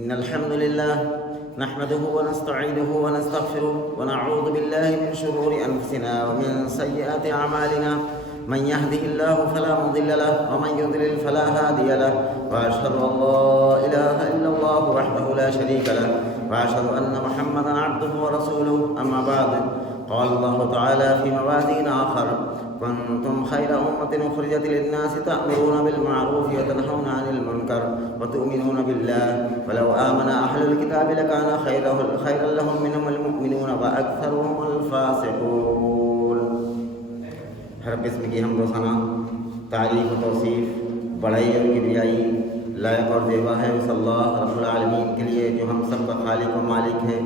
إن الحمد لله نحمده ونستعينه ونستغفره ونعوذ بالله من شرور أنفسنا ومن سيئات أعمالنا من يهده الله فلا مضل له ومن يضلل فلا هادي له وأشهد أن لا إله إلا الله وحده لا شريك له وأشهد أن محمدا عبده ورسوله أما بعد قال الله تعالى في موازين آخر كنتم خير أمة أخرجت للناس تأمرون بالمعروف وتنهون عن المنكر وتؤمنون بالله ولو آمن أهل الكتاب لكان خيرا لهم منهم المؤمنون وأكثرهم الفاسقون. ہر قسم کی حمد و ثنا، تعریف و توصیف، بڑائی اور کبریائی لائق اور دیوا ہے اس اللہ رب العالمین کے لیے جو ہم سب کا خالق و مالک ہے،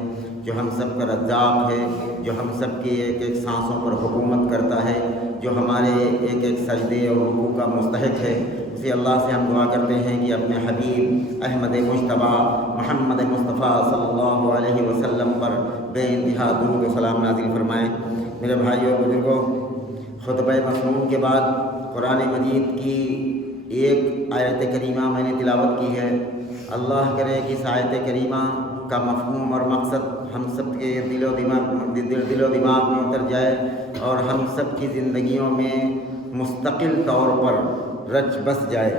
جو ہم سب کا رزاق ہے، جو ہم سب کی ایک ایک سانسوں پر حکومت کرتا ہے، جو ہمارے ایک ایک سجدے اور رکوع کا مستحق ہے. اسی اللہ سے ہم دعا کرتے ہیں کہ اپنے حبیب احمد مجتبیٰ محمد مصطفیٰ صلی اللہ علیہ وسلم پر بے انتہا درود و سلام نازل فرمائیں. میرے بھائیوں اور بزرگوں، خطبہ مسنون کے بعد قرآن مجید کی ایک آیت کریمہ میں نے تلاوت کی ہے. اللہ کرے کہ اس آیت کریمہ کا مفہوم اور مقصد ہم سب کے دل و دماغ میں اتر جائے اور ہم سب کی زندگیوں میں مستقل طور پر رچ بس جائے.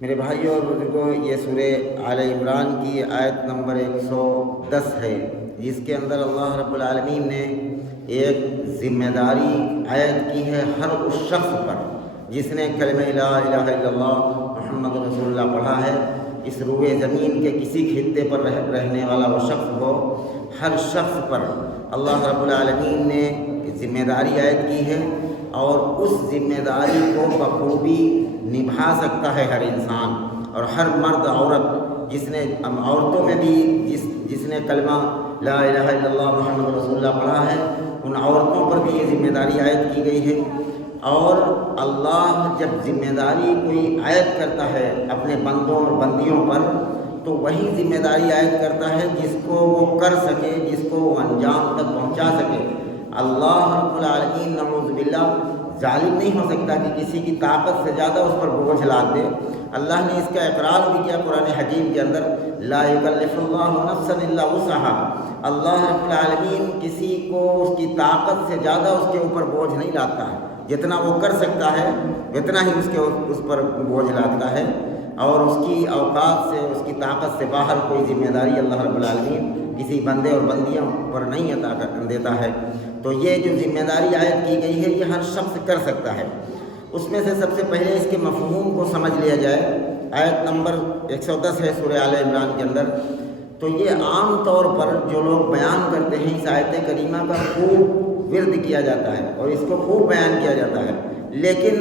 میرے بھائیوں اور بزرگوں، یہ سورہ آل عمران کی آیت نمبر 110 ہے، جس کے اندر اللہ رب العالمین نے ایک ذمہ داری عائد کی ہے ہر اس شخص پر جس نے کلمہ لا الہ الا اللہ محمد رسول اللہ پڑھا ہے. اس روئے زمین کے کسی خطے پر رہنے والا وہ شخص ہو، ہر شخص پر اللہ رب العالمین نے ذمہ داری عائد کی ہے اور اس ذمہ داری کو بخوبی نبھا سکتا ہے ہر انسان. اور ہر مرد عورت، جس نے عورتوں میں بھی جس نے کلمہ لا الہ الا اللہ محمد رسول اللہ پڑھا ہے، ان عورتوں پر بھی یہ ذمہ داری عائد کی گئی ہے. اور اللہ جب ذمہ داری کوئی عائد کرتا ہے اپنے بندوں اور بندیوں پر، تو وہی ذمہ داری عائد کرتا ہے جس کو وہ کر سکے، جس کو وہ انجام تک پہنچا سکے. اللہ رب العالمین نعوذ باللہ ظالم نہیں ہو سکتا کہ کسی کی طاقت سے زیادہ اس پر بوجھ لاد دے. اللہ نے اس کا اقرار بھی کیا قرآن حکیم کے اندر، لا یکلف اللہ نفسا الا وسعها. اللہ رب العالمین کسی کو اس کی طاقت سے زیادہ اس کے اوپر بوجھ نہیں لاتا ہے. جتنا وہ کر سکتا ہے اتنا ہی اس پر بوجھ لاتا ہے، اور اس کی اوقات سے، اس کی طاقت سے باہر کوئی ذمہ داری اللہ رب العالمین کسی بندے اور بندیوں پر نہیں عطا دیتا ہے. تو یہ جو ذمہ داری عائد کی گئی ہے یہ ہر شخص کر سکتا ہے. اس میں سے سب سے پہلے اس کے مفہوم کو سمجھ لیا جائے. آیت نمبر 110 ہے سورہ آل عمران کے اندر. تو یہ عام طور پر جو لوگ بیان کرتے ہیں اس آیت کریمہ کا خوب ورد کیا جاتا ہے اور اس کو خوب بیان کیا جاتا ہے، لیکن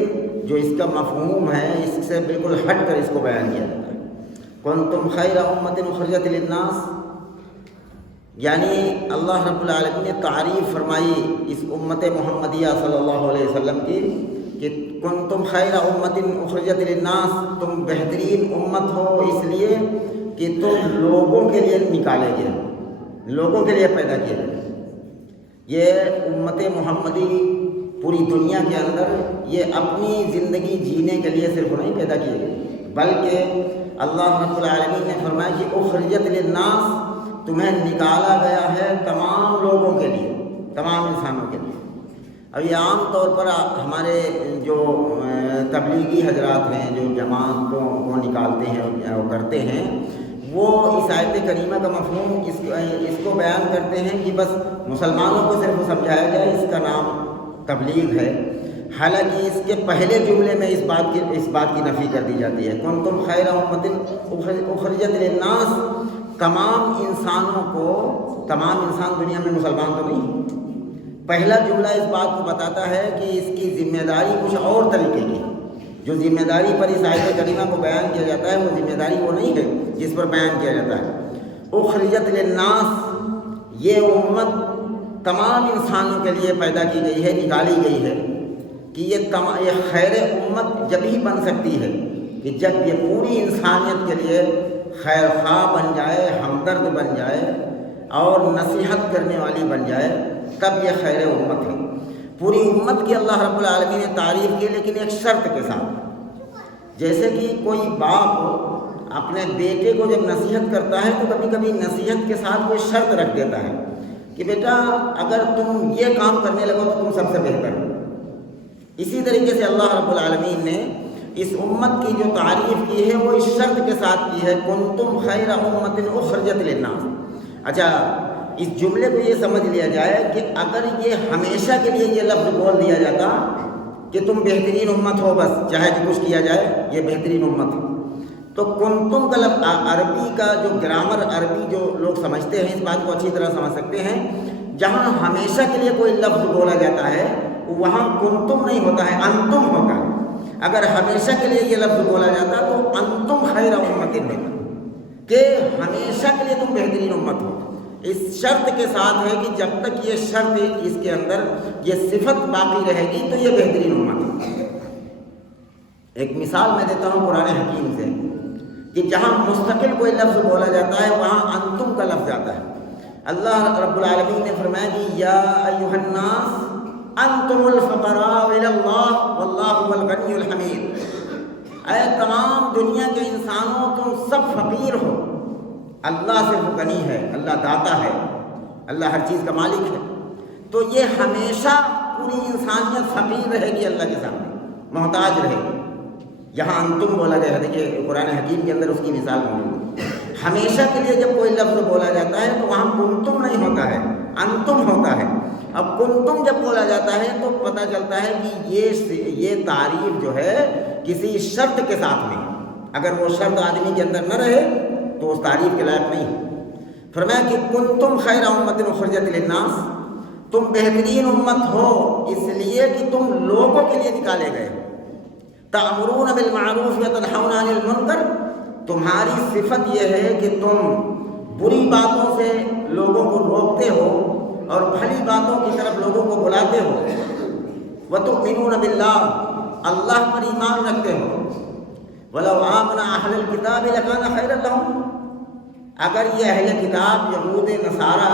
جو اس کا مفہوم ہے اس سے بالکل ہٹ کر اس کو بیان کیا جاتا ہے. کنتم خیر امۃ اخرجت للناس، یعنی اللہ رب العالمین نے تعریف فرمائی اس امت محمدیہ صلی اللہ علیہ وسلم کی کہ کنتم خیر امۃ اخرجت للناس، تم بہترین امت ہو اس لیے کہ تم لوگوں کے لیے نکالے گئے، لوگوں کے لیے پیدا کیے گئے. یہ امت محمدی پوری دنیا کے اندر یہ اپنی زندگی جینے کے لیے صرف نہیں پیدا کیے گئے، بلکہ اللہ رب العالمین نے فرمایا کہ اخرجت للناس، تمہیں نکالا گیا ہے تمام لوگوں کے لیے، تمام انسانوں کے لیے. اب یہ عام طور پر ہمارے جو تبلیغی حضرات ہیں جو جماعتوں کو نکالتے ہیں اور کرتے ہیں، وہ اس آیت کریمہ کا مفہوم اس کو بیان کرتے ہیں کہ بس مسلمانوں کو صرف سمجھایا جائے، اس کا نام تبلیغ ہے. حالانکہ اس کے پہلے جملے میں اس بات کی نفی کر دی جاتی ہے. کنتم خیر امۃ اخرجت للناس، تمام انسانوں کو، تمام انسان دنیا میں مسلمان تو نہیں. پہلا جملہ اس بات کو بتاتا ہے کہ اس کی ذمہ داری کچھ اور طریقے کی. جو ذمہ داری پر اس آیت کریمہ کو بیان کیا جاتا ہے وہ ذمہ داری وہ نہیں ہے جس پر بیان کیا جاتا ہے. اخرجت للناس، یہ امت تمام انسانوں کے لیے پیدا کی گئی ہے، نکالی گئی ہے. کہ یہ خیر امت جب ہی بن سکتی ہے کہ جب یہ پوری انسانیت کے لیے خیر خواہ بن جائے، ہمدرد بن جائے اور نصیحت کرنے والی بن جائے، تب یہ خیر امت ہے. پوری امت کی اللہ رب العالمین نے تعریف کی، لیکن ایک شرط کے ساتھ. جیسے کہ کوئی باپ اپنے بیٹے کو جب نصیحت کرتا ہے تو کبھی کبھی نصیحت کے ساتھ کوئی شرط رکھ دیتا ہے کہ بیٹا اگر تم یہ کام کرنے لگو تو تم سب سے بہتر ہو۔ اسی طریقے سے اللہ رب العالمین نے اس امت کی جو تعریف کی ہے وہ اس شرط کے ساتھ کی ہے، کنتم خیر امۃ اخرجت للناس۔ اچھا، اس جملے کو یہ سمجھ لیا جائے کہ اگر یہ ہمیشہ کے لیے یہ لفظ بول دیا جاتا کہ تم بہترین امت ہو، بس چاہے جو کچھ کیا جائے یہ بہترین امت ہو، تو کنتم کا لفظ عربی کا جو گرامر، عربی جو لوگ سمجھتے ہیں اس بات کو اچھی طرح سمجھ سکتے ہیں، جہاں ہمیشہ کے لیے کوئی لفظ بولا جاتا ہے وہاں کنتم نہیں ہوتا ہے، انتم ہوتا ہے۔ اگر ہمیشہ کے لیے یہ لفظ بولا جاتا تو انتم خیر امت ہوتا، کہ ہمیشہ کے لیے تم بہترین امت ہو۔ اس شرط کے ساتھ ہے کہ جب تک یہ شرط اس کے اندر یہ صفت باقی رہے گی تو یہ بہترین امت ہے۔ ایک مثال میں دیتا ہوں قرآن حکیم سے کہ جہاں مستقل کوئی لفظ بولا جاتا ہے وہاں انتم کا لفظ آتا ہے۔ اللہ رب العالمین نے فرمایا کہ یا ایھا الناس انتم الفقراء الی اللہ واللہ هو الغنی الحمید۔ اے تمام دنیا کے انسانوں تم سب فقیر ہو، اللہ صرف غنی ہے، اللہ داتا ہے، اللہ ہر چیز کا مالک ہے۔ تو یہ ہمیشہ پوری انسانیت فقیر رہے گی، اللہ کے سامنے محتاج رہے گی۔ یہاں انتم بولا گیا ہے، دیکھیے قرآن حکیم کے اندر اس کی مثال موجود ہے۔ ہمیشہ کے لیے جب کوئی لفظ بولا جاتا ہے تو وہاں کنتم نہیں ہوتا ہے، انتم ہوتا ہے۔ اب کنتم جب بولا جاتا ہے تو پتہ چلتا ہے کہ یہ تعریف جو ہے کسی شرط کے ساتھ میں، اگر وہ شرط آدمی کے اندر نہ رہے تو اس تعریف کے لائق نہیں۔ فرمایا کہ کنتم خیر امۃ اخرجت للناس، تم بہترین امت ہو اس لیے کہ تم لوگوں کے لیے نکالے گئے، تأمرون بالمعروف وتنہون عن المنکر، تمہاری صفت یہ ہے کہ تم بری باتوں سے لوگوں کو روکتے ہو اور بھلی باتوں کی طرف لوگوں کو بلاتے ہو۔ وتؤمنون باللہ، اللہ پر ایمان رکھتے ہو۔ ولو آمن اہل الکتاب لکان خیرا لہم، اگر یہ اہل کتاب یہود نصارہ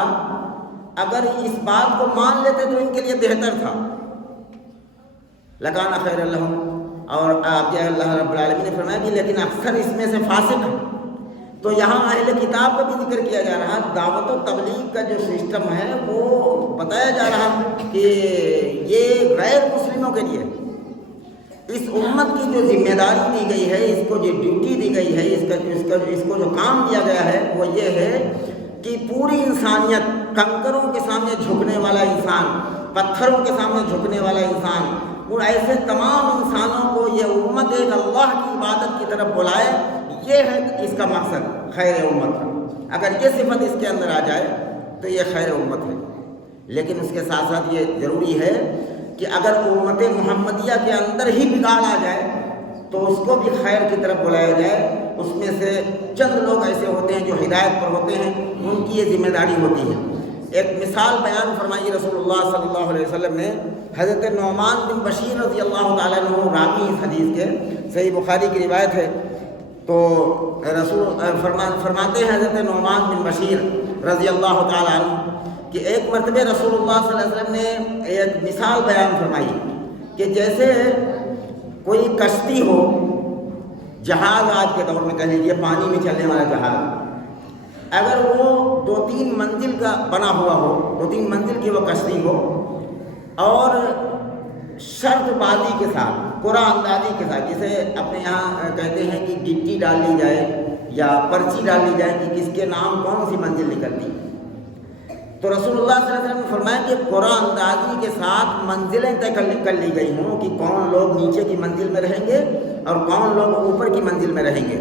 اگر اس بات کو مان لیتے تو ان کے لیے بہتر تھا، لکان خیرا لہم۔ اور آپ اللہ رب العالمین نے فرمایا کہ لیکن اکثر اس میں سے فاسق ہیں۔ تو یہاں اہل کتاب کا بھی ذکر کیا جا رہا ہے، دعوت و تبلیغ کا جو سسٹم ہے وہ بتایا جا رہا ہے کہ یہ غیر مسلموں کے لیے اس امت کی جو ذمہ داری دی گئی ہے، اس کو جو ڈیوٹی دی گئی ہے، اس کو جو کام دیا گیا ہے وہ یہ ہے کہ پوری انسانیت، کنکروں کے سامنے جھکنے والا انسان، پتھروں کے سامنے جھکنے والا انسان، اور ایسے تمام انسانوں کو یہ امت ایک اللہ کی عبادت کی طرف بلائے، یہ ہے اس کا مقصد خیر امت ہے۔ اگر یہ صفت اس کے اندر آ جائے تو یہ خیر امت ہے۔ لیکن اس کے ساتھ ساتھ یہ ضروری ہے کہ اگر امت محمدیہ کے اندر ہی بگاڑ آ جائے تو اس کو بھی خیر کی طرف بلایا جائے۔ اس میں سے چند لوگ ایسے ہوتے ہیں جو ہدایت پر ہوتے ہیں، ان کی یہ ذمہ داری ہوتی ہے۔ ایک مثال بیان فرمائی رسول اللہ صلی اللہ علیہ وسلم نے، حضرت نعمان بن بشیر رضی اللہ تعالیٰ عنہ راوی اس حدیث کے، صحیح بخاری کی روایت ہے، تو رسول فرماتے ہیں حضرت نعمان بن بشیر رضی اللہ تعالیٰ عنہ کہ ایک مرتبہ رسول اللہ صلی اللہ علیہ وسلم نے ایک مثال بیان فرمائی کہ جیسے کوئی کشتی ہو، جہاز آج کے دور میں کہہ لیجیے پانی میں چلنے والا جہاز، اگر وہ 2-3 منزل کا بنا ہوا ہو، 2-3 منزل کی وہ کشتی ہو، اور شرط بازی کے ساتھ، قرعہ اندازی کے ساتھ، جسے اپنے یہاں کہتے ہیں کہ گٹی ڈال لی جائے یا پرچی ڈال لی جائے کہ کس کے نام کون سی منزل نکلتی، تو رسول اللہ صلی اللہ علیہ وسلم نے فرمایا کہ قرعہ اندازی کے ساتھ منزلیں طے کر لی گئی ہوں کہ کون لوگ نیچے کی منزل میں رہیں گے اور کون لوگ اوپر کی منزل میں رہیں گے۔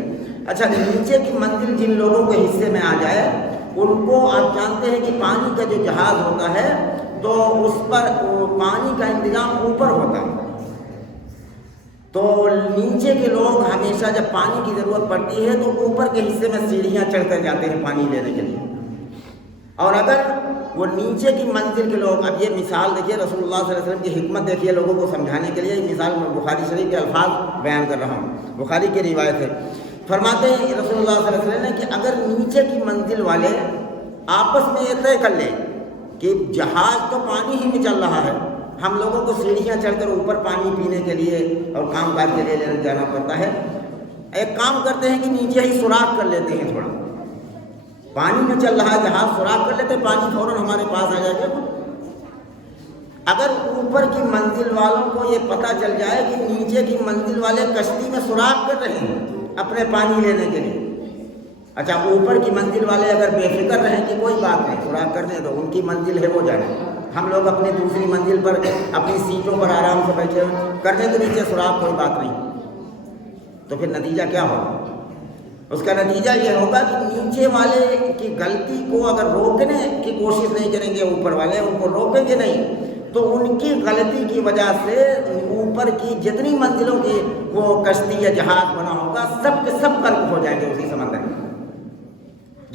اچھا، نیچے کی منزل جن لوگوں کے حصے میں آ جائے ان کو آپ جانتے ہیں کہ پانی کا جو جہاز ہوتا ہے تو اس پر پانی کا انتظام اوپر ہوتا ہے، تو نیچے کے لوگ ہمیشہ جب پانی کی ضرورت پڑتی ہے تو اوپر کے حصے میں سیڑھیاں چڑھ کر جاتے ہیں پانی لینے کے لیے، اور اگر وہ نیچے کی منزل کے لوگ، اب یہ مثال دیکھیے رسول اللہ صلی اللہ علیہ وسلم کی حکمت دیکھیے لوگوں کو سمجھانے کے لیے، یہ مثال میں بخاری شریف کے الفاظ بیان کر رہا ہوں، بخاری کی روایت ہے، فرماتے ہیں رسول اللہ صلی اللہ علیہ وسلم نے کہ اگر نیچے کی منزل والے آپس میں یہ طے کر لیں کہ جہاز تو پانی ہی میں چل رہا ہے، ہم لوگوں کو سیڑھیاں چڑھ کر اوپر پانی پینے کے لیے اور کام کاج کے لیے جانا پڑتا ہے، ایک کام کرتے ہیں کہ نیچے ہی سوراخ کر لیتے ہیں، تھوڑا پانی میں چل رہا ہے جہاز، سوراخ کر لیتے ہیں، پانی فوراً ہمارے پاس آ جائے گا۔ اگر اوپر کی منزل والوں کو یہ پتہ چل جائے کہ نیچے کی منزل والے کشتی میں سوراخ کر رہے ہیں اپنے پانی لینے کے لیے، اچھا اوپر کی منزل والے اگر بے فکر رہیں کہ کوئی بات نہیں سوراخ کرنے دو، ان کی منزل ہے وہ جانے، ہم لوگ اپنی دوسری منزل پر اپنی سیٹوں پر آرام سے بیٹھے ہوئے، کرنے تو نیچے سوراخ کوئی بات نہیں، تو پھر نتیجہ کیا ہوگا؟ اس کا نتیجہ یہ ہوگا کہ نیچے والے کی غلطی کو اگر روکنے کی کوشش نہیں کریں گے، اوپر والے ان کو روکیں گے نہیں، تو ان کی غلطی کی وجہ سے اوپر کی جتنی منزلوں کی وہ کشتی یا جہاز بنا ہوگا سب کے سب غرق ہو جائیں گے اسی سمندر میں۔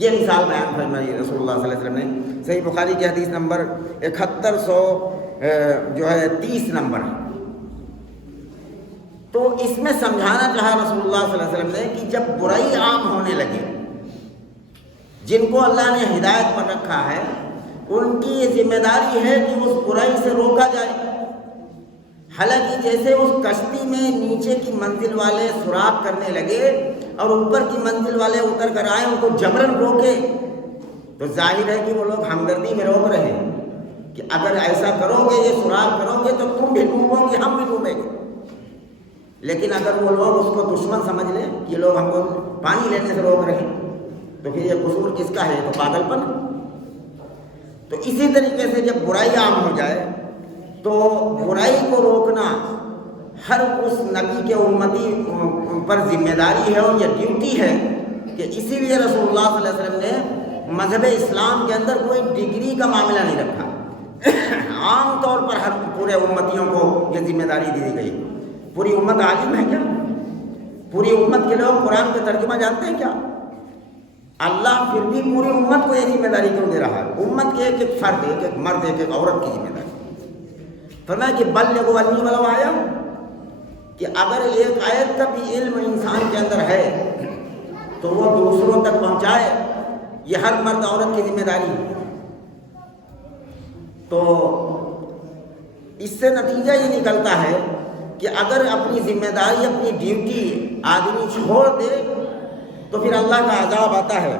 یہ مثال بیان فرمائی رسول اللہ صلی اللہ علیہ وسلم نے، صحیح بخاری کی حدیث نمبر 7130 نمبر ہے۔ تو اس میں سمجھانا چاہا رسول اللہ صلی اللہ علیہ وسلم نے کہ جب برائی عام ہونے لگے، جن کو اللہ نے ہدایت پر رکھا ہے ان کی یہ ذمہ داری ہے کہ اس برائی سے روکا جائے۔ حالانکہ جیسے اس کشتی میں نیچے کی منزل والے سوراخ کرنے لگے اور اوپر کی منزل والے اتر کر آئے ان کو جبرن روکے، تو ظاہر ہے کہ وہ لوگ ہمدردی میں روک رہے ہیں کہ اگر ایسا کرو گے، یہ سوراخ کرو گے تو تم بھی ڈوبو گے، ہم بھی ڈوبیں گے۔ لیکن اگر وہ لوگ اس کو دشمن سمجھ لیں، یہ لوگ ہم کو پانی لینے سے روک رہے ہیں، تو پھر یہ قصور کس کا ہے؟ تو پاگل پن۔ تو اسی طریقے سے جب برائی عام ہو جائے تو برائی کو روکنا ہر اس نبی کے امتی پر ذمہ داری ہے اور یہ ڈیوٹی ہے کہ اسی لیے رسول اللہ صلی اللہ علیہ وسلم نے مذہب اسلام کے اندر کوئی ڈگری کا معاملہ نہیں رکھا۔ عام طور پر ہر پورے امتیوں کو یہ ذمہ داری دی گئی۔ پوری امت عالم ہے کیا؟ پوری امت کے لوگ قرآن کا ترجمہ جانتے ہیں کیا؟ اللہ پھر بھی پوری امت کو یہ ذمہ داری کیوں دے رہا ہے؟ امت کے ایک ایک فرد، ایک ایک مرد، ایک ایک عورت کی ذمہ داری۔ فرمایا کہ بلغوا انی ولو آیا، کہ اگر ایک آیت کا بھی علم انسان کے اندر ہے تو وہ دوسروں تک پہنچائے، یہ ہر مرد عورت کی ذمہ داری ہے۔ تو اس سے نتیجہ یہ نکلتا ہے کہ اگر اپنی ذمہ داری، اپنی ڈیوٹی آدمی چھوڑ دے تو پھر اللہ کا عذاب آتا ہے۔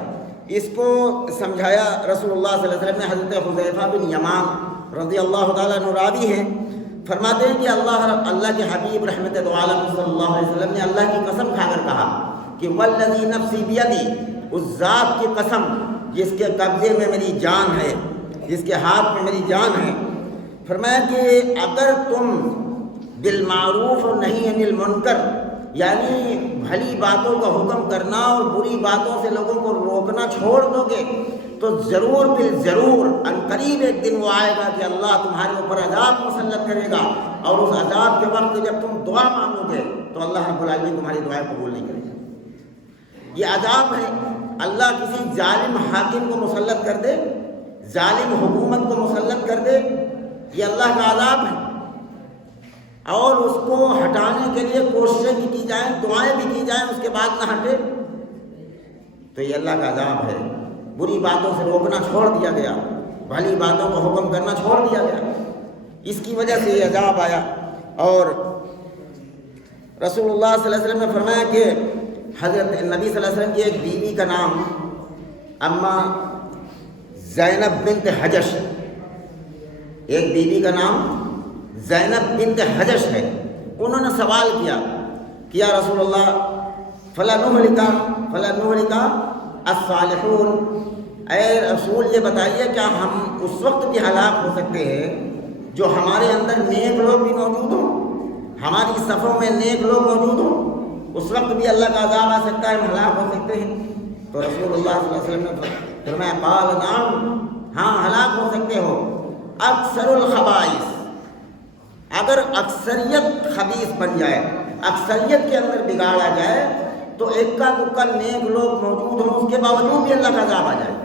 اس کو سمجھایا رسول اللہ صلی اللہ علیہ وسلم نے۔ حضرت حذیفہ بن یمان رضی اللہ تعالیٰ عنہ راوی ہیں، فرماتے ہیں کہ اللہ کے حبیب رحمت دو عالم صلی اللہ علیہ وسلم نے اللہ کی قسم کھا کر کہا کہ والذی نفسی بیدی، اس ذات کی قسم جس کے قبضے میں میری جان ہے، جس کے ہاتھ میں میری جان ہے، فرمایا کہ اگر تم بالمعروف اور نہی عن المنکر، یعنی بھلی باتوں کا حکم کرنا اور بری باتوں سے لوگوں کو روکنا چھوڑ دو گے تو ضرور بالضرور عنقریب ایک دن وہ آئے گا کہ اللہ تمہارے اوپر عذاب مسلط کرے گا، اور اس عذاب کے وقت جب تم دعا مانگو گے تو اللہ رب العالمین تمہاری دعائیں قبول نہیں کرے گا۔ یہ عذاب ہے، اللہ کسی ظالم حاکم کو مسلط کر دے، ظالم حکومت کو مسلط کر دے، یہ اللہ کا عذاب ہے، اور اس کو ہٹانے کے لیے کوششیں بھی کی جائیں، دعائیں بھی کی جائیں، اس کے بعد نہ ہٹے تو یہ اللہ کا عذاب ہے۔ بری باتوں سے روکنا چھوڑ دیا گیا، بھلی باتوں کو حکم کرنا چھوڑ دیا گیا، اس کی وجہ سے یہ عذاب آیا۔ اور رسول اللہ صلی اللہ علیہ وسلم نے فرمایا کہ حضرت نبی صلی اللہ علیہ وسلم کی ایک بیوی کا نام اماں زینب بنت حجش، ایک بیوی کا نام زینب بنت حجش ہے۔ انہوں نے سوال کیا کہ یا رسول اللہ فلا نہلک الصالحون، اے رسول یہ بتائیے کیا ہم اس وقت بھی ہلاک ہو سکتے ہیں جو ہمارے اندر نیک لوگ بھی موجود ہوں، ہماری صفوں میں نیک لوگ موجود ہوں، اس وقت بھی اللہ کا عذاب آ سکتا ہے، ہم ہلاک ہو سکتے ہیں؟ تو رسول اللہ صلی اللہ علیہ وسلم نے فرمایا قال نعم، ہاں ہلاک ہو سکتے ہو۔ اکثر الخبائث، اگر اکثریت خبیث بن جائے، اکثریت کے اندر بگاڑا جائے تو اکا دکا نیک لوگ موجود ہوں، اس کے باوجود بھی اللہ کا عذاب آ جائے گا،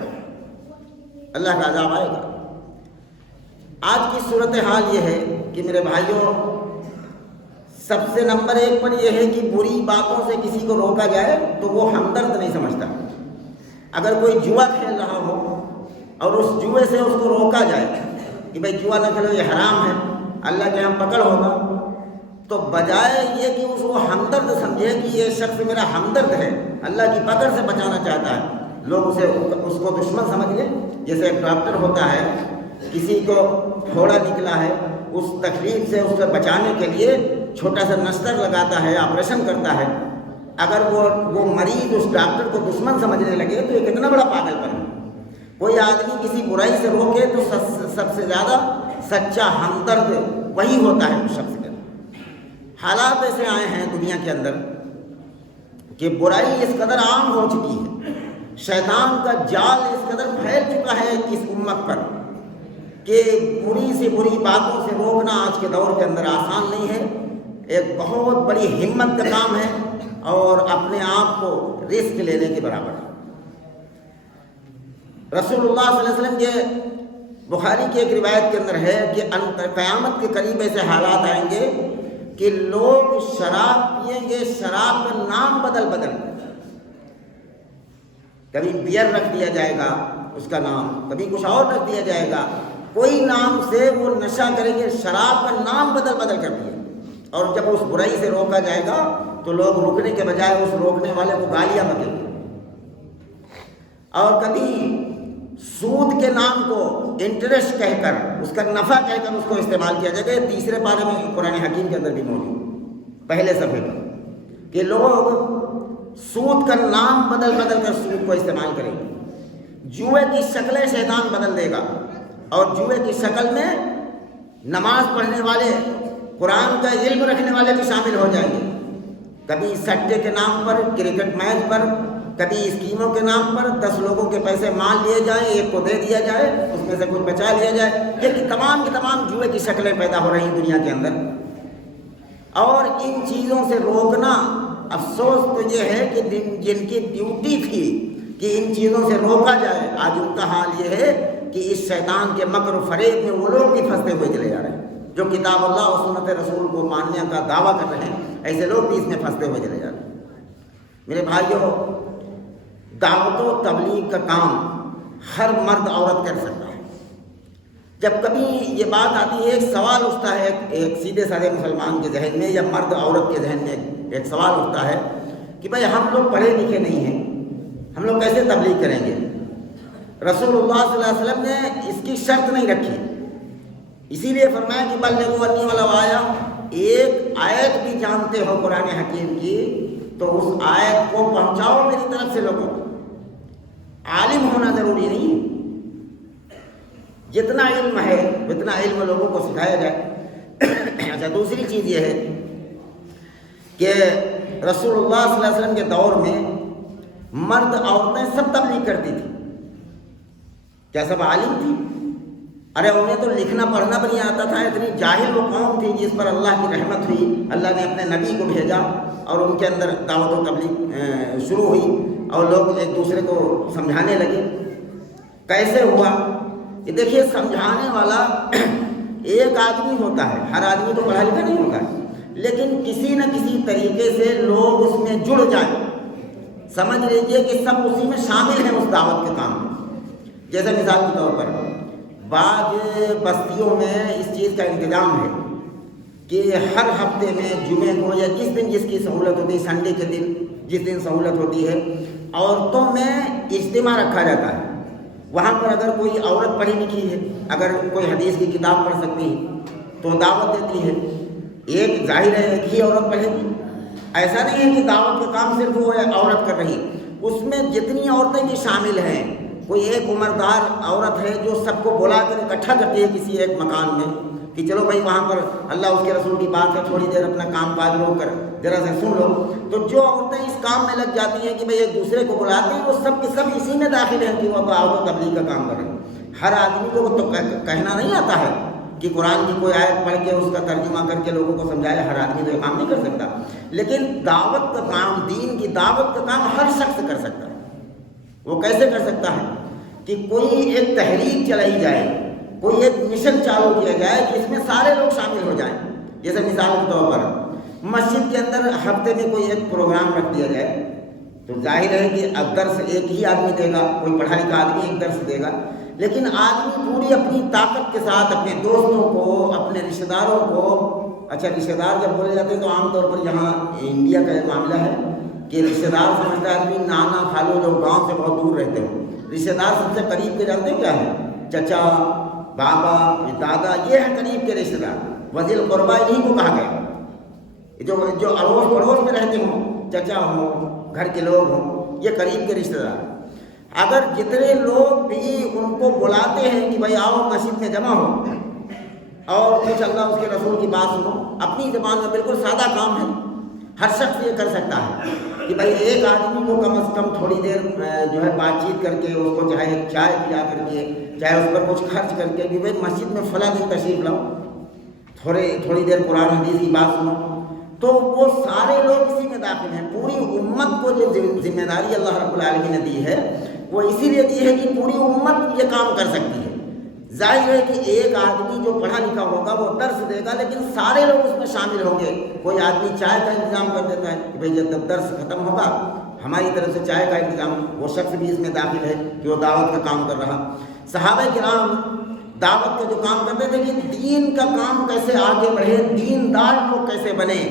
اللہ کا عذاب آئے گا۔ آج کی صورتحال یہ ہے کہ میرے بھائیوں، سب سے نمبر 1 پر یہ ہے کہ بری باتوں سے کسی کو روکا جائے تو وہ ہمدرد نہیں سمجھتا۔ اگر کوئی جوا کھیل رہا ہو اور اس جوئے سے اس کو روکا جائے کہ بھائی جوا نہ کھیلو، یہ حرام ہے، اللہ کے یہاں پکڑ ہوگا، تو بجائے یہ کہ اس کو ہمدرد سمجھے کہ یہ شخص میرا ہمدرد ہے، اللہ کی پکڑ سے بچانا چاہتا ہے، لوگ اس کو دشمن سمجھ لیں۔ جیسے ایک ڈاکٹر ہوتا ہے، کسی کو پھوڑا نکلا ہے، اس تکلیف سے اس کو بچانے کے لیے چھوٹا سا نستر لگاتا ہے، آپریشن کرتا ہے۔ اگر وہ مریض اس ڈاکٹر کو دشمن سمجھنے لگے تو یہ کتنا بڑا پاگل پن ہے۔ کوئی آدمی کسی برائی سے روکے تو سب سے زیادہ سچا ہمدرد وہی ہوتا ہے اس شخص کے۔ حالات ایسے آئے ہیں دنیا کے اندر کہ برائی اس قدر عام ہو چکی ہے، شیطان کا جال اس قدر پھیل چکا ہے اس امت پر کہ بری سے بری باتوں سے روکنا آج کے دور کے اندر آسان نہیں ہے، ایک بہت بڑی ہمت کا کام ہے اور اپنے آپ کو رسک لینے کے برابر ہے۔ رسول اللہ صلی اللہ علیہ وسلم کے بخاری کی ایک روایت کے اندر ہے کہ قیامت کے قریب ایسے حالات آئیں گے کہ لوگ شراب پئیں گے، شراب کا نام بدل کبھی بیئر رکھ دیا جائے گا اس کا نام، کبھی کچھ اور رکھ دیا جائے گا، کوئی نام سے وہ نشہ کریں گے، شراب کا نام بدل کر دیا۔ اور جب اس برائی سے روکا جائے گا تو لوگ رکنے کے بجائے اس روکنے والے کو گالیاں بکیں گے۔ اور کبھی سود کے نام کو انٹرسٹ کہہ کر، اس کا نفع کہہ کر اس کو استعمال کیا جائے گا۔ تیسرے پارے میں قرآن حکیم کے اندر بھی موجود پہلے صفحے پر کہ لوگ سود کا نام بدل کر سود کو استعمال کریں گے۔ جوئے کی شکلیں شیطان بدل دے گا اور جوئے کی شکل میں نماز پڑھنے والے، قرآن کا علم رکھنے والے بھی شامل ہو جائیں گے۔ کبھی سٹے کے نام پر، کرکٹ میچ پر، کبھی اسکیموں کے نام پر 10 لوگوں کے پیسے مان لیے جائیں، ایک کو دے دیا جائے، اس میں سے کچھ بچا لیا جائے۔ یہ تمام کی تمام جوئے کی شکلیں پیدا ہو رہی ہیں دنیا کے اندر۔ اور ان چیزوں سے روکنا، افسوس تو یہ ہے کہ جن کی ڈیوٹی تھی کہ ان چیزوں سے روکا جائے، آج ان کا حال یہ ہے کہ اس شیطان کے مکر و فریب میں وہ لوگ بھی پھنستے ہوئے چلے جا رہے ہیں جو کتاب اللہ اور سنت رسول کو ماننے کا دعویٰ کر رہے ہیں، ایسے لوگ بھی اس میں پھنستے ہوئے چلے جا رہے ہیں۔ میرے بھائیوں، دعوت و تبلیغ کا کام ہر مرد عورت کر سکتا ہے۔ جب کبھی یہ بات آتی ہے، ایک سوال اٹھتا ہے ایک سیدھے سادے مسلمان کے ذہن میں یا مرد عورت کے ذہن میں ایک سوال اٹھتا ہے کہ بھائی ہم لوگ پڑھے لکھے نہیں ہیں، ہم لوگ کیسے تبلیغ کریں گے؟ رسول اللہ صلی اللہ علیہ وسلم نے اس کی شرط نہیں رکھی، اسی لیے فرمایا کہ بلغوا عنی ولو آیہ، ایک آیت بھی جانتے ہو قرآن حکیم کی تو اس آیت کو پہنچاؤ میری طرف سے لوگوں کو۔ عالم ہونا ضروری نہیں، جتنا علم ہے اتنا علم لوگوں کو سکھایا جائے۔ اچھا، دوسری چیز یہ ہے کہ رسول اللہ صلی اللہ علیہ وسلم کے دور میں مرد عورتیں سب تبلیغ کرتی تھی۔ کیا سب عالم تھی؟ ارے انہیں تو لکھنا پڑھنا بھی نہیں آتا تھا، اتنی جاہل وہ قوم تھی جس پر اللہ کی رحمت ہوئی، اللہ نے اپنے نبی کو بھیجا اور ان کے اندر دعوت و تبلیغ شروع ہوئی اور لوگ ایک دوسرے کو سمجھانے لگے۔ کیسے ہوا؟ یہ دیکھیے، سمجھانے والا ایک آدمی ہوتا ہے، ہر آدمی تو پڑھا لکھا نہیں ہوتا ہے، لیکن کسی نہ کسی طریقے سے لوگ اس میں جڑ جائیں، سمجھ لیجئے کہ سب اسی میں شامل ہیں اس دعوت کے کام میں۔ جیسے مثال کے طور پر بعض بستیوں میں اس چیز کا انتظام ہے کہ ہر ہفتے میں جمعے کو یا جس دن جس کی سہولت ہوتی ہے، سنڈے کے دن جس دن سہولت ہوتی ہے، عورتوں میں اجتماع رکھا جاتا ہے۔ وہاں پر اگر کوئی عورت پڑھی لکھی ہے، اگر کوئی حدیث کی کتاب پڑھ سکتی ہے تو دعوت دیتی ہے۔ ایک ظاہر ہے ایک ہی عورت پڑھے گی، ایسا نہیں ہے کہ دعوت کا کام صرف وہ عورت کر رہی، اس میں جتنی عورتیں بھی شامل ہیں، کوئی ایک عمردار عورت ہے جو سب کو بلا کر اکٹھا کرتی ہے کسی ایک مکان میں کہ چلو بھائی وہاں پر اللہ اس کے رسول کی بات ہے، تھوڑی دیر اپنا کام کاج روک کر ذرا سے سن لو۔ تو جو عورتیں اس کام میں لگ جاتی ہیں کہ بھائی ایک دوسرے کو بلاتی ہیں، وہ سب کے سب اسی میں داخل ہیں کہ وہ دعوت و تبلیغ کا کام کریں۔ ہر آدمی کو وہ تو کہنا نہیں آتا ہے کہ قرآن کی کوئی آیت پڑھ کے اس کا ترجمہ کر کے لوگوں کو سمجھائے، ہر آدمی تو یہ کام نہیں کر سکتا، لیکن دعوت کا کام، دین کی دعوت کا کام ہر شخص کر سکتا ہے۔ وہ کیسے کر سکتا ہے کہ کوئی ایک تحریک چلائی جائے، کوئی ایک مشن چالو کیا جائے جس میں سارے لوگ شامل ہو جائیں۔ جیسے مثال کے طور پر مسجد کے اندر ہفتے میں کوئی ایک پروگرام رکھ دیا جائے تو ظاہر ہے کہ درس ایک ہی آدمی دے گا، کوئی پڑھا لکھا آدمی ایک درس دے گا، لیکن آدمی پوری اپنی طاقت کے ساتھ اپنے دوستوں کو، اپنے رشتہ داروں کو اچھا رشتہ دار جب بولے جاتے ہیں تو عام طور پر یہاں انڈیا کا یہ معاملہ ہے کہ رشتہ دار سمجھتا ہے آدمی نانا خالو جو گاؤں سے بہت دور رہتے ہوں. رشتہ دار سب سے قریب کے جانتے ہیں کیا ہے؟ چچا، بابا، دادا، یہ ہے قریب کے رشتہ دار. وذی القربیٰ انہیں کو کہا گیا. جو اڑوس پڑوس میں رہتے ہوں، چچا ہوں، گھر کے لوگ ہوں، یہ قریب کے رشتہ دار. اگر جتنے لوگ بھی ان کو بلاتے ہیں کہ بھائی آؤ مسجد میں جمع ہو اور کچھ اللہ اس کے رسول کی بات سنو، اپنی زبان میں بالکل سادہ کام ہے، ہر شخص یہ کر سکتا ہے کہ بھائی ایک آدمی کو کم از کم تھوڑی دیر جو ہے بات چیت کر کے اس کو چاہے چائے پلا کر کے، چاہے اس پر کچھ خرچ کر کے کہ بھائی مسجد میں فلاں دن تشریف لاؤ، تھوڑی دیر قرآن حدیث کی بات سنو، تو وہ سارے لوگ اسی میں داخل ہیں. پوری امت کو جو ذمہ داری اللہ رب العالمین نے دی ہے وہ اسی لیے دی ہے کہ پوری امت یہ کام کر سکتی ہے. ظاہر ہے کہ ایک آدمی جو پڑھا لکھا ہوگا وہ درس دے گا، لیکن سارے لوگ اس میں شامل ہوں گے. کوئی آدمی چائے کا انتظام کر دیتا ہے کہ بھائی جب درس ختم ہوگا ہماری طرف سے چائے کا انتظام، وہ شخص بھی اس میں داخل ہے کہ وہ دعوت کا کام کر رہا. صحابہ کرام دعوت کا جو کام کرتے تھے کہ دین کا کام کیسے آگے بڑھے، دیندار لوگ کیسے بنے،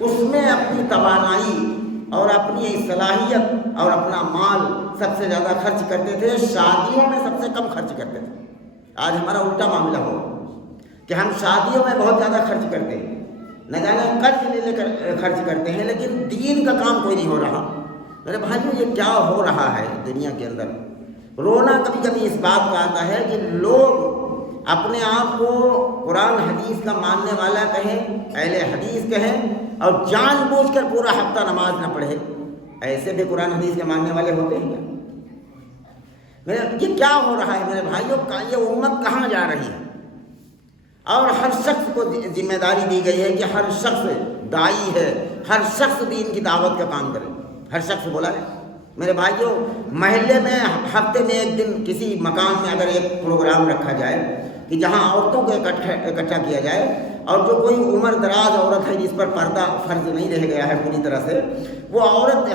اس میں اپنی توانائی اور اپنی صلاحیت اور اپنا مال سب سے زیادہ خرچ کرتے تھے. شادیوں میں سب سے کم خرچ کرتے تھے. آج ہمارا الٹا معاملہ ہو کہ ہم شادیوں میں بہت زیادہ خرچ کرتے ہیں، نہ جانے قرض لے کر خرچ کرتے ہیں، لیکن دین کا کام کوئی نہیں ہو رہا. میرے بھائیو یہ کیا ہو رہا ہے دنیا کے اندر؟ رونا کبھی کبھی اس بات کا آتا ہے کہ لوگ اپنے آپ کو قرآن حدیث کا ماننے والا کہیں، اہل حدیث کہیں، اور جان بوجھ کر پورا ہفتہ نماز نہ پڑھے. ایسے بھی قرآن حدیث کے ماننے والے ہوتے ہیں کیا؟ یہ کیا ہو رہا ہے میرے بھائیوں؟ یہ امت کہاں جا رہی ہے؟ اور ہر شخص کو ذمہ داری دی گئی ہے کہ ہر شخص داعی ہے، ہر شخص دین کی دعوت کا کام کرے، ہر شخص بولا ہے. میرے بھائیوں محلے میں ہفتے میں ایک دن کسی مکان میں اگر ایک پروگرام رکھا جائے کہ جہاں عورتوں کو اکٹھا کیا جائے، اور جو کوئی عمر دراز عورت ہے جس پر پردہ فرض نہیں رہ گیا ہے پوری طرح سے، وہ عورت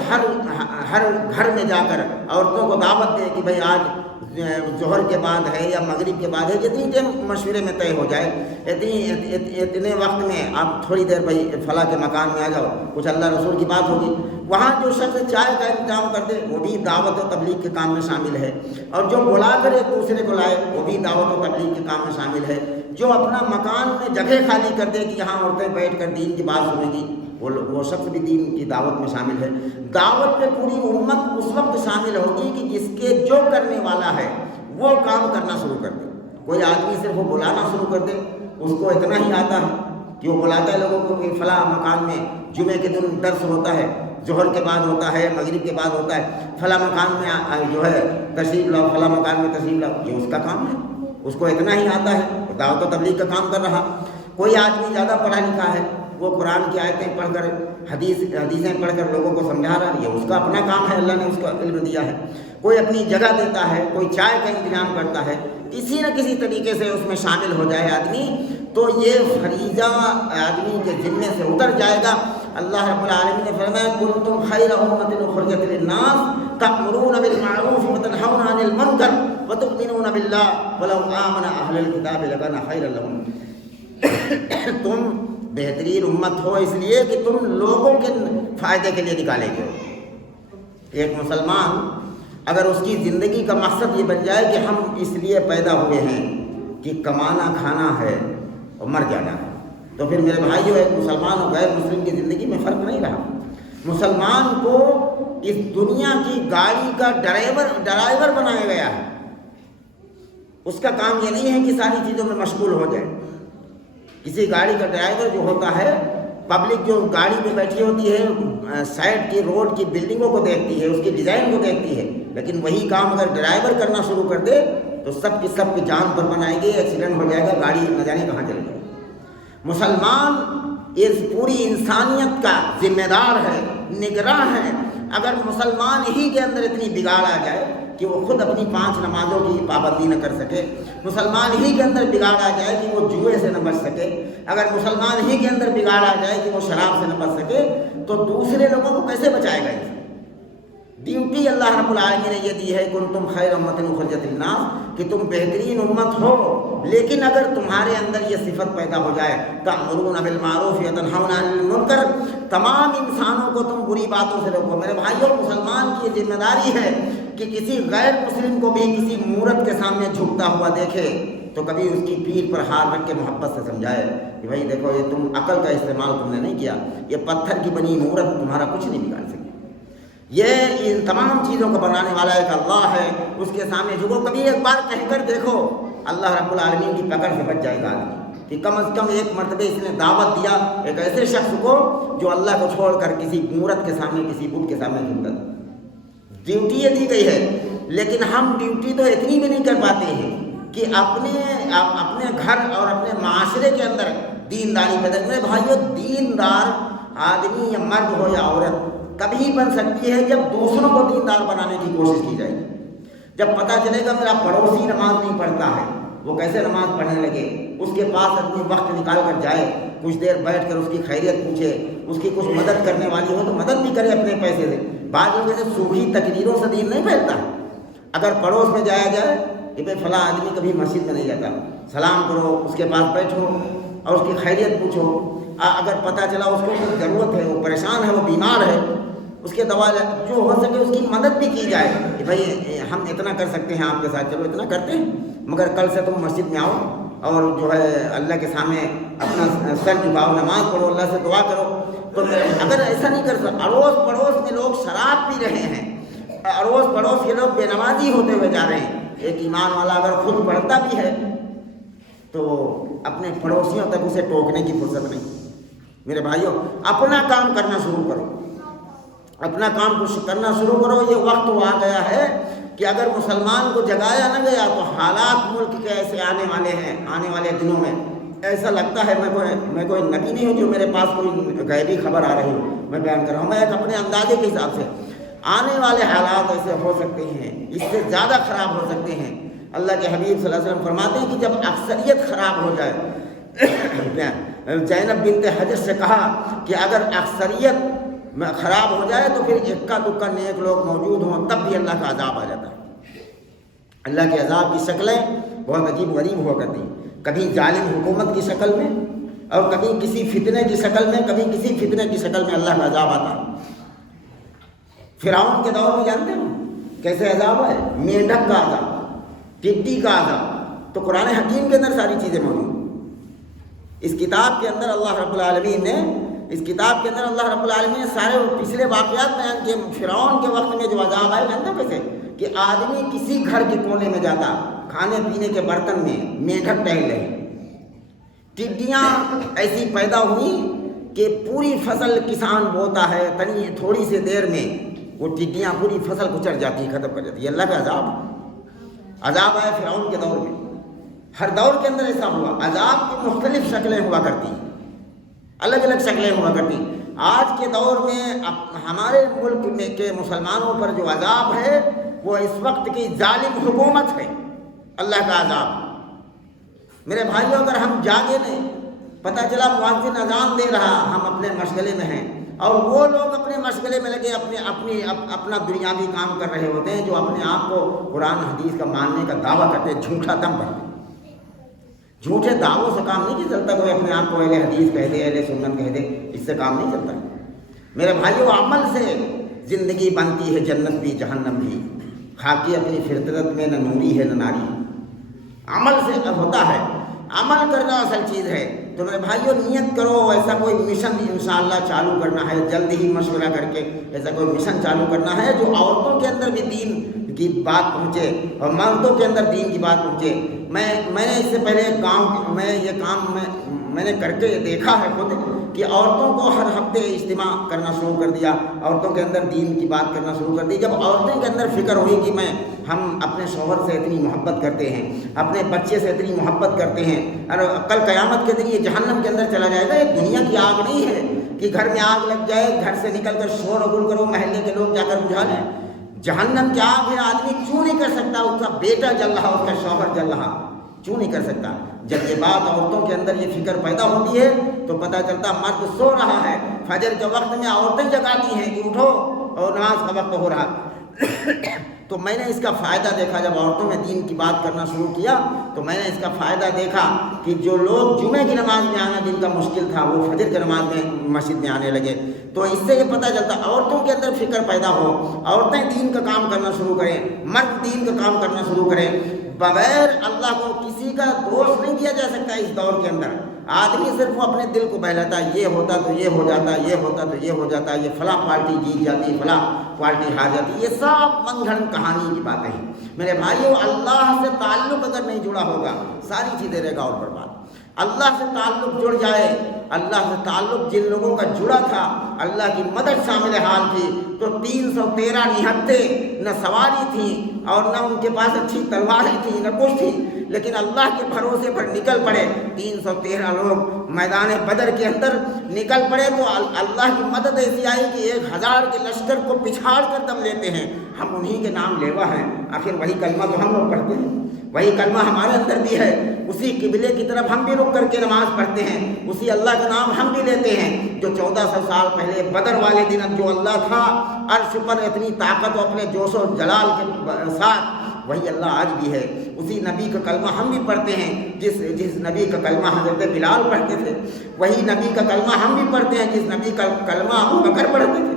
ہر گھر میں جا کر عورتوں کو دعوت دے کہ بھائی آج ظہر کے بعد ہے یا مغرب کے بعد ہے، جتنی ٹائم مشورے میں طے ہو جائے، اتنے وقت میں آپ تھوڑی دیر بھائی فلاں کے مکان میں آ جاؤ، کچھ اللہ رسول کی بات ہوگی. وہاں جو شخص چائے کا انتظام کر دے وہ بھی دعوت و تبلیغ کے کام میں شامل ہے، اور جو بلا کر ایک دوسرے کو لائے وہ بھی دعوت و تبلیغ کے کام میں شامل ہے. جو اپنا مکان میں جگہ خالی کر دے کہ یہاں عورتیں بیٹھ کر دین کی بات سنیں گی، وہ شخص بھی دین کی دعوت میں شامل ہے. دعوت میں پوری امت اس وقت شامل ہوگی کہ جس کے جو کرنے والا ہے وہ کام کرنا شروع کر دے. کوئی آدمی صرف وہ بلانا شروع کر دے، اس کو اتنا ہی آتا ہے کہ وہ بلاتا ہے لوگوں کو کہ فلاں مکان میں جمعے کے دن درس ہوتا ہے، ظہر کے بعد ہوتا ہے، مغرب کے بعد ہوتا ہے، فلاں مکان میں جو ہے تشریف لاؤ، فلاں مکان میں تشریف لاؤ. یہ اس کا کام ہے، اس کو اتنا ہی آتا ہے، دعوت و تبلیغ کا کام کر رہا. کوئی آدمی زیادہ پڑھا لکھا ہے، وہ قرآن کی آیتیں پڑھ کر حدیثیں پڑھ کر لوگوں کو سمجھا رہا ہے، یہ اس کا اپنا کام ہے، اللہ نے اس کو علم دیا ہے. کوئی اپنی جگہ دیتا ہے، کوئی چائے کا انتظام کرتا ہے، کسی نہ کسی طریقے سے اس میں شامل ہو جائے آدمی، تو یہ فریضہ آدمی کے ذمے سے اتر جائے گا. اللہ رب العالمین نے فرمایا کنتم خیر امۃ اخرجت للناس تأمرون بالمعروف وتنہون عن المنکر وتؤمنون باللہ ولو آمن اہل الکتاب لکان خیرا لہم. تم بہترین امت ہو اس لیے کہ تم لوگوں کے فائدے کے لیے نکالے گئے ہو. ایک مسلمان اگر اس کی زندگی کا مقصد یہ بن جائے کہ ہم اس لیے پیدا ہوئے ہیں کہ کمانا کھانا ہے اور مر جانا ہے، تو پھر میرے بھائیوں ایک مسلمان اور غیر مسلم کی زندگی میں فرق نہیں رہا. مسلمان کو اس دنیا کی گاڑی کا ڈرائیور بنایا گیا ہے. اس کا کام یہ نہیں ہے کہ ساری چیزوں میں مشغول ہو جائے. کسی گاڑی کا ڈرائیور جو ہوتا ہے، پبلک جو گاڑی میں بیٹھی ہوتی ہے سائڈ کی روڈ کی بلڈنگوں کو دیکھتی ہے، اس کی ڈیزائن کو دیکھتی ہے، لیکن وہی کام اگر ڈرائیور کرنا شروع کر دے تو سب کی جان پر بنائے گی، ایکسیڈنٹ ہو جائے گا، گاڑی نہ جانے کہاں چلے گی. مسلمان اس پوری انسانیت کا ذمہ دار ہے، نگراں ہے. اگر مسلمان ہی کے اندر اتنی بگاڑ آ جائے کہ وہ خود اپنی 5 نمازوں کی پابندی نہ کر سکے، مسلمان ہی کے اندر بگاڑ آ جائے کہ وہ جوئے سے نہ بچ سکے، اگر مسلمان ہی کے اندر بگاڑ آ جائے کہ وہ شراب سے نہ بچ سکے، تو دوسرے لوگوں کو کیسے بچائے گا؟ ڈیوٹی اللہ رب العالمین نے یہ دی ہے کنتم خیر امۃ اخرجت للناس کہ تم بہترین امت ہو، لیکن اگر تمہارے اندر یہ صفت پیدا ہو جائے تأمرون بالمعروف وتنہون عن المنکر، تمام انسانوں کو تم بری باتوں سے روکو۔ میرے بھائیوں، مسلمان کی یہ ذمہ داری ہے کہ کسی غیر مسلم کو بھی کسی مورت کے سامنے جھکتا ہوا دیکھے تو کبھی اس کی پیٹھ پر ہاتھ رکھ کے محبت سے سمجھائے کہ بھائی دیکھو، یہ تم عقل کا استعمال تم نے نہیں کیا، یہ پتھر کی بنی مورت تمہارا کچھ نہیں بگاڑ سکتی، یہ ان تمام چیزوں کو بنانے والا ایک اللہ ہے، اس کے سامنے جھکو۔ کبھی ایک بار کہہ کر دیکھو، اللہ رب العالمین کی پکڑ سے بچ جائے گا آدمی کہ کم از کم ایک مرتبہ اس نے دعوت دیا ایک ایسے شخص کو جو اللہ کو چھوڑ کر کسی مورت کے سامنے، کسی بت کے سامنے جھکتا تھا۔ ڈیوٹی یہ دی گئی ہے، لیکن ہم ڈیوٹی تو اتنی بھی نہیں کر پاتے ہیں کہ اپنے گھر اور اپنے معاشرے کے اندر دینداری پیدا کریں۔ میرے بھائیو، دیندار آدمی یا مرد ہو یا عورت کبھی بن سکتی ہے جب دوسروں کو دیندار بنانے کی کوشش کی جائے گی۔ جب پتہ چلے گا میرا پڑوسی نماز نہیں پڑھتا ہے، وہ کیسے نماز پڑھنے لگے، اس کے پاس اپنی وقت نکال کر جائے، کچھ دیر بیٹھ کر اس کی خیریت پوچھے، اس کی کچھ مدد کرنے والی ہو تو مدد بھی کرے اپنے پیسے سے۔ بعض لوگ ایسے سوکھی تقریروں سے دین نہیں پھیلتا۔ اگر پڑوس میں جایا جائے کہ بھائی فلاں آدمی کبھی مسجد میں نہیں جاتا، سلام کرو، اس کے پاس بیٹھو اور اس کی خیریت پوچھو۔ اگر پتہ چلا اس کو کوئی ضرورت ہے، وہ پریشان ہے، وہ بیمار ہے، اس کے دوا جو ہو سکے اس کی مدد بھی کی جائے کہ بھائی ہم اتنا کر سکتے ہیں آپ کے ساتھ، چلو اتنا کرتے ہیں، مگر کل سے تم مسجد میں آؤ اور جو ہے اللہ کے سامنے اپنا سر جھکاؤ، نماز پڑھو، اللہ سے دعا کرو۔ تو اگر ایسا نہیں کر سکتا، اڑوس پڑوس میں لوگ شراب پی رہے ہیں، اڑوس پڑوس کے لوگ بے نمازی ہوتے ہوئے جا رہے ہیں، ایک ایمان والا اگر خود پڑھتا بھی ہے تو اپنے پڑوسیوں تک اسے ٹوکنے کی فرصت نہیں۔ میرے بھائیوں، اپنا کام کرنا شروع کرو، اپنا کام کرنا شروع کرو۔ یہ وقت وہ آ گیا ہے کہ اگر مسلمان کو جگایا نہ گیا تو حالات ملک کے ایسے آنے والے ہیں، آنے والے دنوں میں ایسا لگتا ہے میں کوئی نبی نہیں ہوں جو میرے پاس کوئی غیبی خبر آ رہی ہو میں بیان کر رہا ہوں، میں ایک اپنے اندازے کے حساب سے آنے والے حالات ایسے ہو سکتے ہیں، اس سے زیادہ خراب ہو سکتے ہیں۔ اللہ کے حبیب صلی اللہ علیہ وسلم فرماتے ہیں کہ جب اکثریت خراب ہو جائے، زینب بنت حجر سے کہا کہ اگر اکثریت خراب ہو جائے تو پھر اکا دکا نیک لوگ موجود ہوں تب بھی اللہ کا عذاب آ جاتا ہے۔ اللہ کے عذاب کی شکلیں بہت عجیب غریب ہوا کرتی ہیں، کبھی ظالم حکومت کی شکل میں اور کبھی کسی فتنے کی شکل میں، کبھی کسی فتنے کی شکل میں اللہ کا عذاب آتا ہے۔ فرعون کے دور میں جانتے ہو کیسے عذاب ہے؟ میڈک کا عذاب، ٹڈی کا عذاب۔ تو قرآن حکیم کے اندر ساری چیزیں موجود ہیں۔ اس کتاب کے اندر اللہ رب العالمین نے سارے پچھلے واقعات بیان کیے۔ فرعون کے وقت میں جو عذاب آئے جانتے ہو کیسے؟ کہ آدمی کسی گھر کے کونے میں جاتا، کھانے پینے کے برتن میں میڈک ٹہل رہے، ٹڈیاں ایسی پیدا ہوئی کہ پوری فصل کسان بوتا ہے، تھوڑی سی دیر میں وہ ٹڈیاں پوری فصل کو چڑھ جاتی ہیں، ختم کر جاتی ہے۔ اللہ کا عذاب آیا فرعون کے دور میں۔ ہر دور کے اندر ایسا ہوا، عذاب کی مختلف شکلیں ہوا کرتی ہیں، الگ الگ شکلیں ہوا کرتی ہیں۔ آج کے دور میں ہمارے ملک میں کے مسلمانوں پر جو عذاب ہے وہ اس وقت کی ظالم حکومت ہے، اللہ کا عذاب۔ میرے بھائیوں، اگر ہم جاگے نہیں، پتہ چلا مؤذن اذان دے رہا، ہم اپنے مشغلے میں ہیں اور وہ لوگ اپنے مشغلے میں لگے اپنا دنیاوی کام کر رہے ہوتے ہیں، جو اپنے آپ کو قرآن حدیث کا ماننے کا دعویٰ کرتے ہیں، جھوٹا دم بھرتے ہیں۔ جھوٹے دعووں سے کام نہیں چلتا، کوئی اپنے آپ کو اہل حدیث کہہ دے، اہل سنت کہہ دے، اس سے کام نہیں چلتا۔ میرے بھائیوں، عمل سے زندگی بنتی ہے، جنت بھی جہنم بھی۔ خاکی اپنی فطرت میں نہ نوری ہے نہ ناری، عمل سے ہوتا ہے، عمل کرنا اصل چیز ہے۔ تو میرے بھائیوں، نیت کرو، ایسا کوئی مشن انشاءاللہ چالو کرنا ہے، جلد ہی مشورہ کر کے ایسا کوئی مشن چالو کرنا ہے جو عورتوں کے اندر بھی دین کی بات پہنچے اور مردوں کے اندر دین کی بات پہنچے۔ میں نے اس سے پہلے میں نے کر کے دیکھا ہے خود کہ عورتوں کو ہر ہفتے اجتماع کرنا شروع کر دیا، عورتوں کے اندر دین کی بات کرنا شروع کر دی۔ جب عورتوں کے اندر فکر ہوئی کہ ہم اپنے شوہر سے اتنی محبت کرتے ہیں، اپنے بچے سے اتنی محبت کرتے ہیں، اور کل قیامت کے دن یہ جہنم کے اندر چلا جائے گا۔ یہ دنیا کی آگ نہیں ہے کہ گھر میں آگ لگ جائے، گھر سے نکل کر شور و گل کرو، محلے کے لوگ جا کر بجھا لیں۔ جہنم کی آگ ہے، آدمی کیوں نہیں کر سکتا؟ اس کا بیٹا جل رہا، اس کا شوہر جل رہا، کیوں نہیں کر سکتا؟ جب یہ بات عورتوں کے اندر یہ فکر پیدا ہوتی ہے تو پتہ چلتا مرد سو رہا ہے، فجر کے وقت میں عورتیں جگاتی ہیں کہ اٹھو اور نماز کا وقت ہو رہا۔ تو میں نے اس کا فائدہ دیکھا، جب عورتوں میں دین کی بات کرنا شروع کیا تو میں نے اس کا فائدہ دیکھا کہ جو لوگ جمعے کی نماز میں آنا جن کا مشکل تھا وہ فجر کی نماز میں مسجد میں آنے لگے۔ تو اس سے یہ پتہ چلتا عورتوں کے اندر فکر پیدا ہو، عورتیں دین کا کام کرنا شروع کریں، مرد دین کا کام کرنا شروع کریں۔ بغیر اللہ کو کسی کا دوست نہیں دیا جا سکتا اس دور کے اندر۔ آدمی صرف وہ اپنے دل کو بہلاتا ہے، یہ ہوتا تو یہ ہو جاتا، یہ ہوتا تو یہ ہو جاتا، یہ فلاں پارٹی جیت جاتی، فلاں پارٹی ہار جاتی، یہ سب من گھڑت کہانی کی باتیں ہیں۔ میرے بھائیو، اللہ سے تعلق اگر نہیں جڑا ہوگا ساری چیزیں رہے گا اور برباد۔ اللہ سے تعلق جڑ جائے، اللہ سے تعلق جن لوگوں کا جڑا تھا، اللہ کی مدد شامل حال تھی، تو 313 نہتے نہ سواری تھی اور نہ ان کے پاس اچھی تلواریں تھیں نہ کچھ تھی، لیکن اللہ کے بھروسے پر نکل پڑے۔ 313 لوگ میدان بدر کے اندر نکل پڑے تو اللہ کی مدد ایسی آئی کہ 1000 کے لشکر کو پچھاڑ کر دم لیتے ہیں۔ ہم انہی کے نام لیوا ہیں، آخر وہی کلمہ تو ہم لوگ پڑھتے ہیں، وہی کلمہ ہمارے اندر بھی ہے، اسی قبلے کی طرف ہم بھی رک کر کے نماز پڑھتے ہیں، اسی اللہ کا نام ہم بھی لیتے ہیں جو 1400 سال پہلے بدر والے دن جو اللہ تھا عرش پر اتنی طاقت و اپنے جوش و جلال کے ساتھ، وہی اللہ آج بھی ہے۔ اسی نبی کا کلمہ ہم بھی پڑھتے ہیں جس نبی کا کلمہ حضرت بلال پڑھتے تھے، وہی نبی کا کلمہ ہم بھی پڑھتے ہیں جس نبی کا کلمہ ابو بکر پڑھتے تھے۔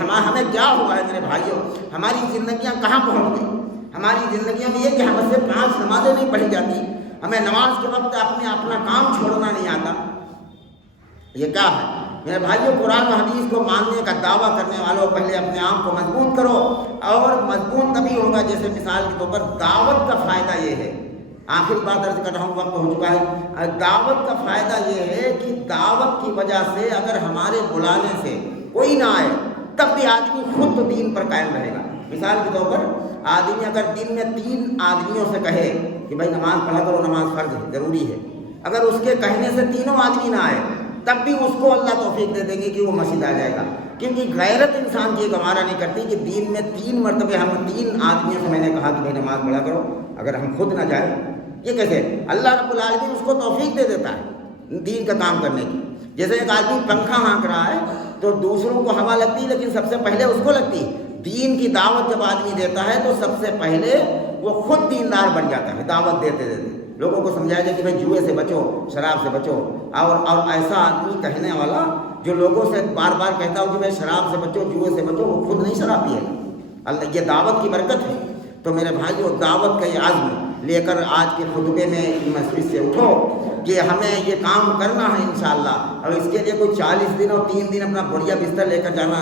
ہمیں کیا ہوا ہے میرے بھائیوں؟ ہماری زندگیاں کہاں پہنچ گئی؟ ہماری زندگیوں میں یہ کہ ہم سے 5 نمازیں نہیں پڑھی جاتی، ہمیں نماز کے وقت اپنا کام چھوڑنا نہیں آتا۔ یہ کیا ہے میرے بھائیوں؟ قرآن و حدیث کو ماننے کا دعویٰ کرنے والوں پہلے اپنے آپ کو مضبوط کرو، اور مضبوط تبھی ہوگا جیسے مثال کے طور پر دعوت کا فائدہ یہ ہے، آخری بات عرض کر رہا ہوں، وقت ہو چکا ہے۔ دعوت کا فائدہ یہ ہے کہ دعوت کی وجہ سے اگر ہمارے بلانے سے کوئی نہ آئے تب بھی آدمی خود تو دین پر قائم رہے گا۔ مثال کے طور پر آدمی اگر دن میں 3 آدمیوں سے کہے کہ بھائی نماز پڑھا کرو، نماز فرض ہے، ضروری ہے، اگر اس کے کہنے سے 3 آدمی نہ آئے تب بھی اس کو اللہ توفیق دے دیں گے کہ وہ مسجد آ جائے گا، کیونکہ غیرت انسان کی گوارا نہیں کرتی کہ دین میں 3 مرتبہ ہم 3 آدمیوں سے میں نے کہا کہ بھائی نماز پڑھا کرو، اگر ہم خود نہ جائیں، یہ کیسے؟ اللہ رب العالمین اس کو توفیق دے دیتا ہے دین کا کام کرنے کی۔ جیسے ایک آدمی پنکھا ہانک رہا ہے تو دوسروں کو ہوا لگتی ہے لیکن سب سے پہلے اس کو لگتی ہے۔ دین کی دعوت جب آدمی دیتا ہے تو سب سے پہلے وہ خود دیندار بن جاتا ہے، دعوت دیتے دیتے لوگوں کو سمجھایا جائے کہ بھائی جوئے سے بچو، شراب سے بچو، اور ایسا آدمی کہنے والا جو لوگوں سے بار بار کہتا ہو کہ بھائی شراب سے بچو، جوئے سے بچو، وہ خود نہیں شراب پیے گا۔ اللہ، یہ دعوت کی برکت ہے۔ تو میرے بھائیو، دعوت کا یہ عزم لے کر آج کے خطبے میں مسجد سے اٹھو کہ ہمیں یہ کام کرنا ہے انشاءاللہ، اور اس کے لیے کوئی 40 دن اور 3 دن اپنا بڑھیا بستر لے کر جانا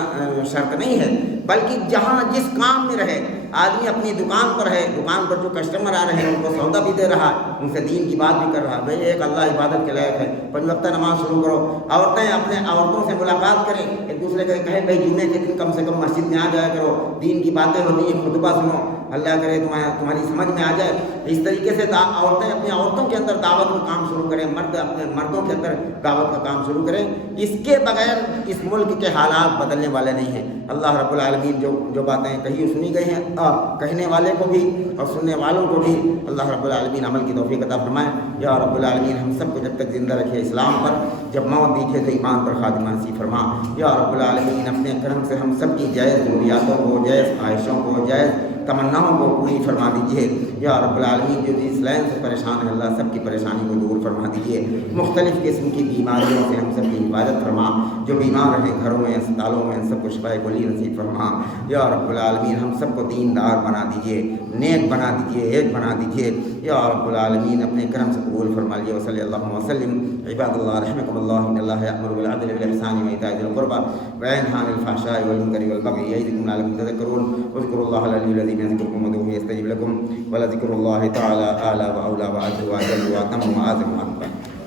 شرط نہیں ہے، بلکہ جہاں جس کام میں رہے آدمی، اپنی دکان پر ہے، دکان پر جو کسٹمر آ رہے ہیں ان کو سودا بھی دے رہا ہے، ان سے دین کی بات بھی کر رہا ہے، بھائی ایک اللہ عبادت کے لائق ہے، 5 وقتہ نماز شروع کرو۔ عورتیں اپنے عورتوں سے ملاقات کریں، ایک دوسرے کو کہیں بھائی جمعے کے دن کم سے کم مسجد میں آ جایا کرو، دین کی باتیں ہوتی ہیں، خطبہ سنو، اللہ کرے تمہاری سمجھ میں آ جائے۔ اس طریقے سے عورتیں اپنی عورتوں کے اندر دعوت کا کام شروع کریں، مرد اپنے مردوں کے اندر دعوت کا کام شروع کریں۔ اس کے بغیر اس ملک کے حالات بدلنے والے نہیں ہیں۔ اللہ رب العالمین جو باتیں کہی سنی گئی ہیں، کہنے والے کو بھی اور سننے والوں کو بھی اللہ رب العالمین عمل کی توفیق عطا فرمائے۔ یا رب العالمین ہم سب کو جب تک زندہ رکھے اسلام پر، جب موت دیکھے تو ایمان پر خاتمہ نصیب فرما۔ یا رب العالمین اپنے کرم سے ہم سب کی جائز ضروریاتوں کو، جائز خواہشوں کو، جائز تمناؤں کو پوری فرما دیجیے۔ یا رب العالمین جو اس لائن سے پریشان ہے اللہ سب کی پریشانی کو دور فرما دیجیے۔ مختلف قسم کی بیماریوں سے ہم سب کی حفاظت فرما، جو بیمار ہیں گھروں میں، اسپتالوں میں، ان سب کو شفائے کلی نصیب فرما۔ یا رب العالمین ہم سب کو دیندار بنا دیجیے، نیک بنا دیجیے، ایک بنا دیجیے۔ یا رب العالمین اپنے کرم سے قبول فرما لیجیے۔ وصلی اللہ وسلم عباد اللہ رحمکم اللہ، ان اللہ یأمر بالعدل والإحسان وإيتاء ذی القربى وینہی عن الفحشاء والمنکر والبغی یعظکم لعلکم تذکرون۔ اذکروا اللہ العلی العظیم یذکرکم وادعوہ یستجب لکم ولذکر اللہ تعالی اعلی واولی واعز واجل واتم واعظم وانفع۔